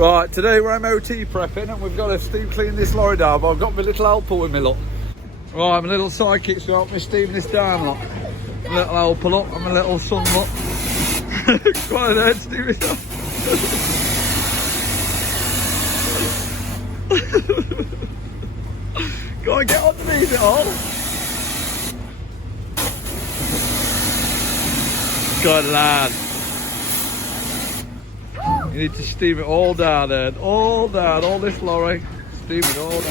Right, today we're MOT prepping and we've got to steam clean this lorry down, but I've got my little helper with me, look. Right, my little sidekick's got to help me steam this down, look. My little helper, look, and my little son, look. Go on then, steam it down. Go on, get underneath it all. Good lad. You need to steam it all down then. All down, all this lorry. Steam it all down.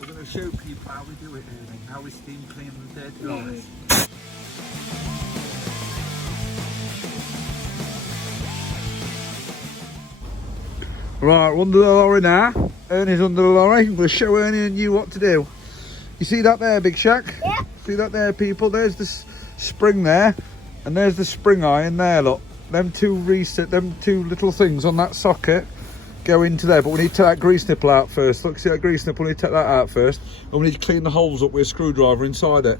We're going to show people how we do it, Ernie, how we steam clean the dead lorries. Right, we're under the lorry now. Ernie's under the lorry. I'm going to show Ernie and you what to do. You see that there, Big Shack? Yeah. See that there, people? There's the spring there, and there's the spring eye in there, look. Them two little things on that socket go into there, but we need to take that grease nipple out first. Look, see that grease nipple? We need to take that out first, and we need to clean the holes up with a screwdriver inside it.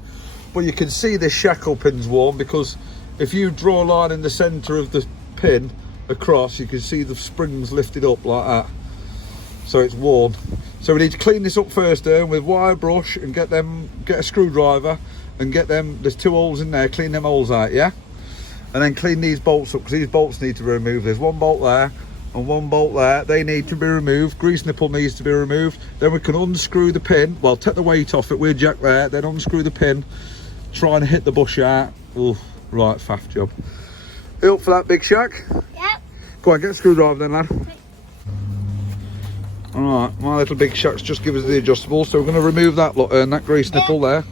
But you can see this shackle pin's warm, because if you draw a line in the centre of the pin across, you can see the springs lifted up like that, so it's warm. So we need to clean this up first with wire brush and get a screwdriver and get them, there's two holes in there, clean them holes out, yeah? And then clean these bolts up, because these bolts need to be removed. There's one bolt there and one bolt there, they need to be removed. Grease nipple needs to be removed. Then we can unscrew the pin, well, take the weight off it with a jack there, then unscrew the pin, try and hit the bush out. Ooh, right, faff job. You up for that, Big Shack? Yep. Go on, get a screwdriver then, lad. Alright, my little Big Shack's just give us the adjustable, so we're going to remove that, look, and that grease nipple there.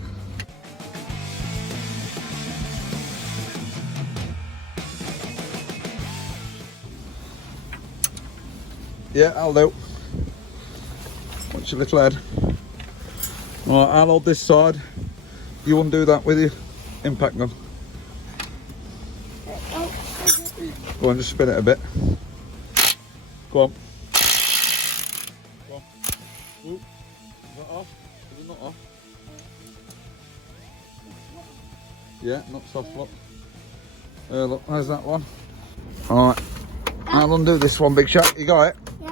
Yeah, I'll do. Watch your little head. Alright, I'll hold this side. You undo that with your impact gun. Go on, just spin it a bit. Go on. Go on. Ooh, is that off? Is it not off? Yeah, knocks off, look. Look, there's that one. Alright, I'll undo this one, Big Shack. You got it? Yeah.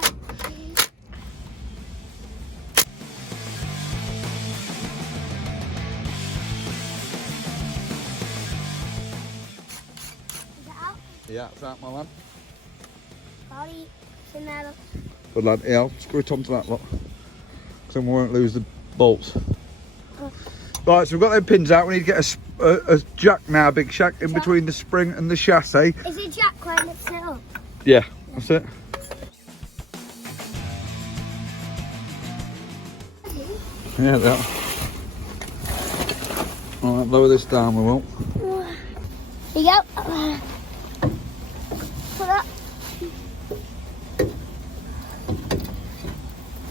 Is that out? Yeah, it's out, my lad. Body, in there. Good lad. Yeah, I'll screw it onto that, look. So we won't lose the bolts. Oh. Right, so we've got them pins out. We need to get a jack now, Big Shack, in between the spring and the chassis. Is it jack when it's set up? Yeah, that's it. Yeah, they are. Alright, lower this down, we will. Here you go. Put that.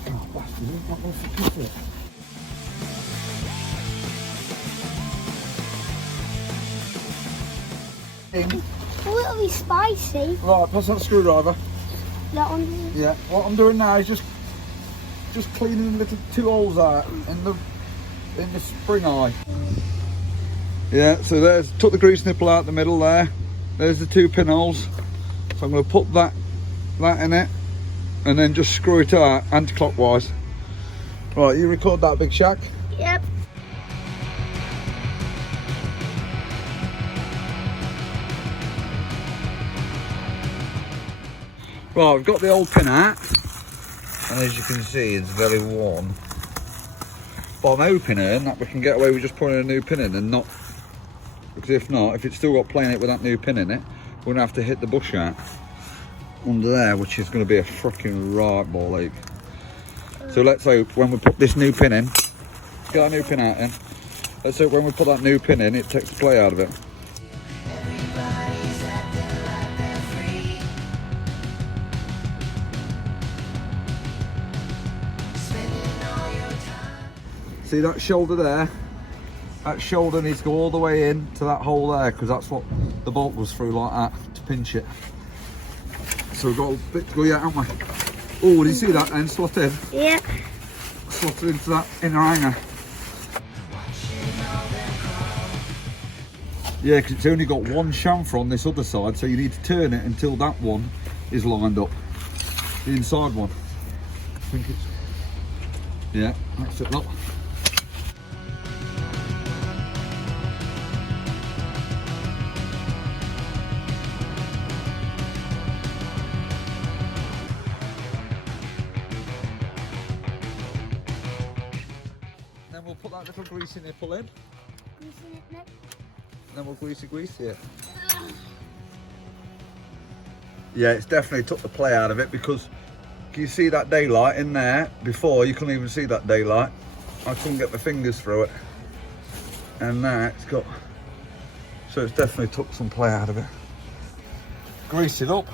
Oh, bastard, it's not going to fit it. Oh, it'll be spicy. Right, pass that screwdriver. That one. Yeah, what I'm doing now is just cleaning the little two holes out in the spring eye. Yeah, so there's, took the grease nipple out the middle there. There's the two pinholes. So I'm going to put that in it and then just screw it out anti-clockwise. Right, you record that, Big Shack? Yep. Right, we've got the old pin out, and as you can see, it's very worn. But I'm hoping that we can get away with just putting a new pin in and not, because if not, if it's still got playing it with that new pin in it, we're going to have to hit the bush out under there, which is going to be a freaking right ball ache. So let's hope when we put this new pin in, get that new pin out in, let's hope when we put that new pin in, it takes the play out of it. See that shoulder there? That shoulder needs to go all the way in to that hole there, because that's what the bolt was through like that, to pinch it. so we've got a bit to go yet, haven't we? Oh, did you see that then? Slotted? Yeah. Slotted into that inner hanger. Yeah, because it's only got one chamfer on this other side, so you need to turn it until that one is lined up. The inside one. I think it's... Yeah, that's it, look. Then we'll put that little greasy nipple in. Greasing it, Nick. And then we'll greasy it. Yeah, it's definitely took the play out of it because you see that daylight in there. Before you couldn't even see that daylight. I couldn't get my fingers through it. And now it's got, so it's definitely took some play out of it. Grease it up.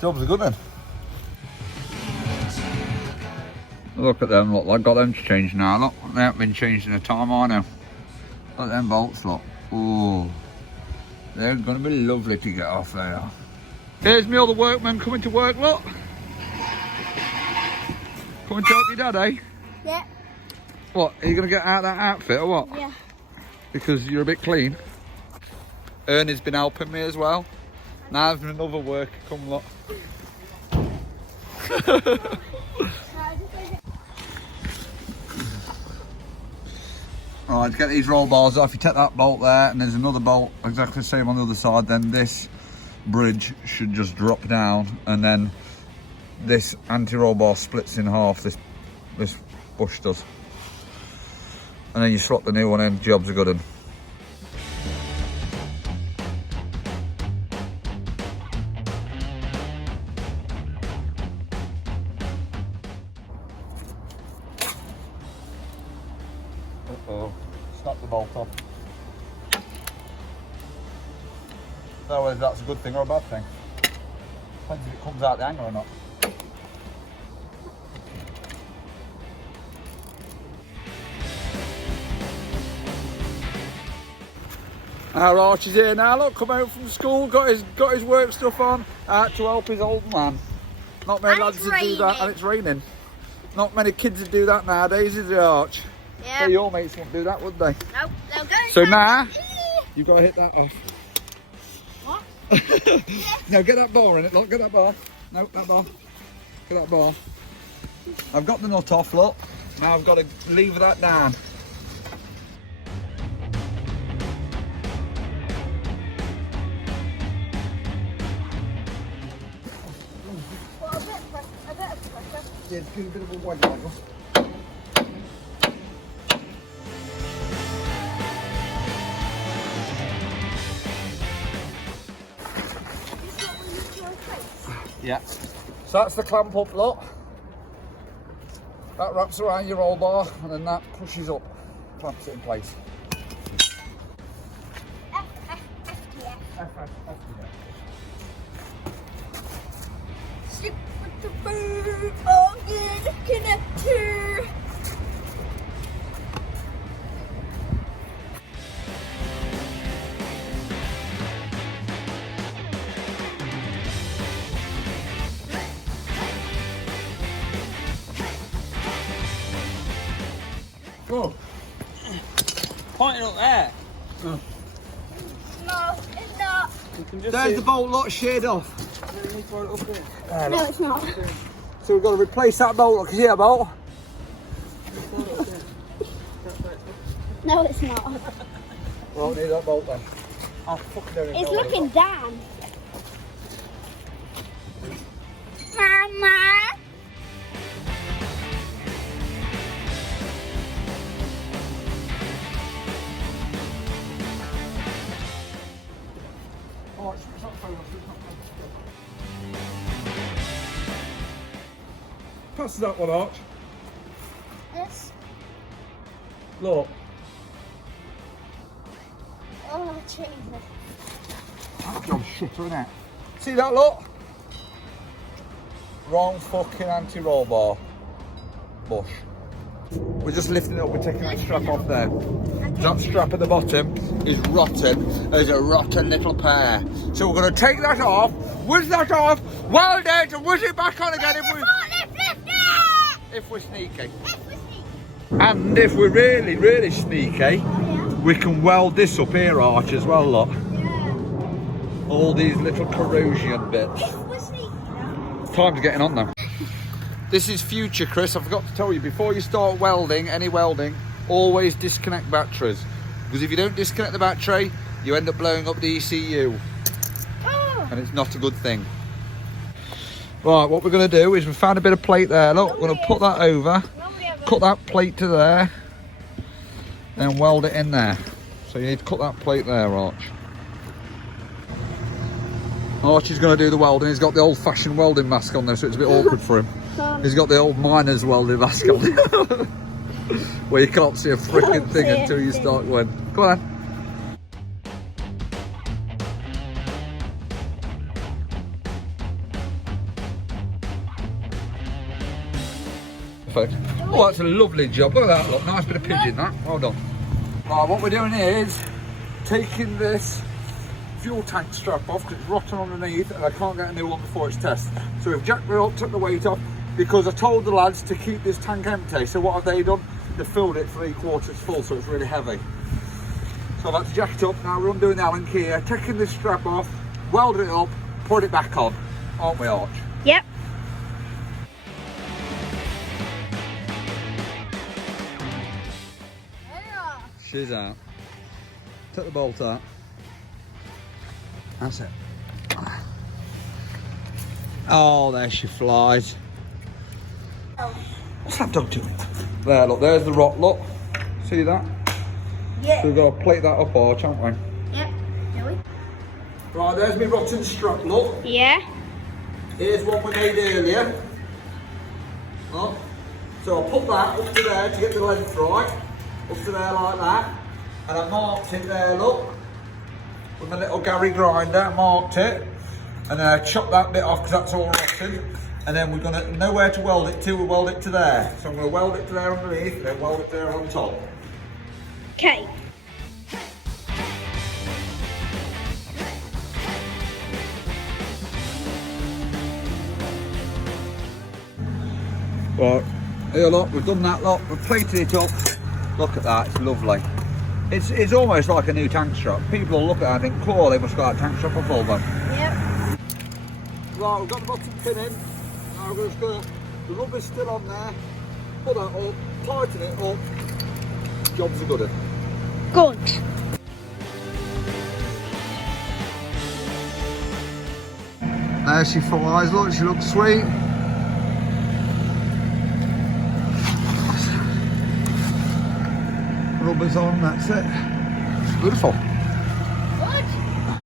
Jobs are good then. Look at them, look, I've got them to change now, look. They haven't been changed in a time, I know. Look at them bolts, look. Oh, they're going to be lovely to get off there. Here's me other workmen coming to work, look. Coming to help your dad, eh? Yeah. What, are you going to get out of that outfit or what? Yeah. Because you're a bit clean. Ernie's been helping me as well. Now there's another worker come, look. Right, to get these roll bars off, you take that bolt there, and there's another bolt exactly the same on the other side. Then this bridge should just drop down, and then this anti-roll bar splits in half. This bush does, and then you slot the new one in. Jobs are good. And uh-oh, snap the bolt off. So whether that's a good thing or a bad thing. Depends if it comes out the hanger or not. Our Archie's here now, look, come out from school, got his work stuff on, out to help his old man. Not many lads that do that, and it's raining. Not many kids that do that nowadays, is there, Arch? Yeah. So your mates wouldn't do that, would they? No, they'll go. So now, you've got to hit that off. What? No, get that bar in it, look, get that bar. No, that bar. Get that bar. I've got the nut off, look. Now I've got to lever that down. Yeah, just give a bit of a waggle waggle. Yeah. So that's the clamp up, look. That wraps around your roll bar and then that pushes up, clamps it in place. Stick with the bird on the connector. Go. Point it up there. Oh. No, it's not. You can just There's see the bolt lot sheared off. You need to put it up here. There, No, look. it's not. So we've got to replace that bolt. Look, here, bolt. No, it's not. Well, need that bolt then. Oh, fucking It's looking down. Mama. Oh, it's not phone. Pass that one, Arch. This. Look. Oh, Jesus. That job's shitter, isn't it? See that, look? Wrong fucking anti-roll bar. Bush. We're just lifting it up, we're taking that strap off there. That strap at the bottom is rotten. There's a rotten little pair. So we're going to take that off, whiz that off, weld it and whiz it back on again if we're sneaky. And if we're really, really sneaky, we can weld this up here, Arch, as well, look. All these little corrosion bits. Time's getting on now. This is future, Chris. I forgot to tell you, before you start welding, any welding, always disconnect batteries. Because if you don't disconnect the battery, you end up blowing up the ECU. And it's not a good thing. Right, what we're going to do is we found a bit of plate there. Look, we're going to put that over, cut that plate to there, then weld it in there. So you need to cut that plate there, Arch. Archie's going to do the welding. He's got the old-fashioned welding mask on there, so it's a bit awkward for him. He's got the old miner's welding mask on. Where you can't see a freaking thing until you start going. Come on. Perfect. Oh, that's a lovely job. Look at that, look. Nice bit of pigeon, that. Well done. Right, what we're doing is taking this fuel tank strap off because it's rotten underneath and I can't get a new one before it's tested. So we've jacked it up, took the weight off, because I told the lads to keep this tank empty. So what have they done? They've filled it 3/4 full, so it's really heavy. So I've had to jack it up. Now we're undoing the Allen key here, taking this strap off, welding it up, put it back on. Aren't we, Arch? Yep. She's out. Take the bolt out. That's it. Oh, there she flies. What's that dog doing? There, look, there's the rot, look. See that? Yeah. So we've got to plate that up, Arch, haven't we? Yep. Do we? Right, there's my rotten strap, look. Yeah. Here's one we made earlier. Look. So I put that up to there to get the length right. Up to there like that. And I marked it there, look. With my little Gary grinder, I marked it. And then I chopped that bit off because that's all rotten. And then we're going to know where to weld it to. We'll weld it to there. So I'm going to weld it to there underneath, then weld it there on top. Okay. Right, here look, we've done that lot, we've plated it up. Look at that, it's lovely. It's almost like a new tank strap. People will look at that and think, cool, they must have got a tank strap off Volvo. Yep. Right, we've got the bottom pin in. Now we're just going to, the rubber's still on there. Put that up, tighten it up. Job's a good one. Good. There she flies, look, she looks sweet. Rubber's on, that's it. Beautiful.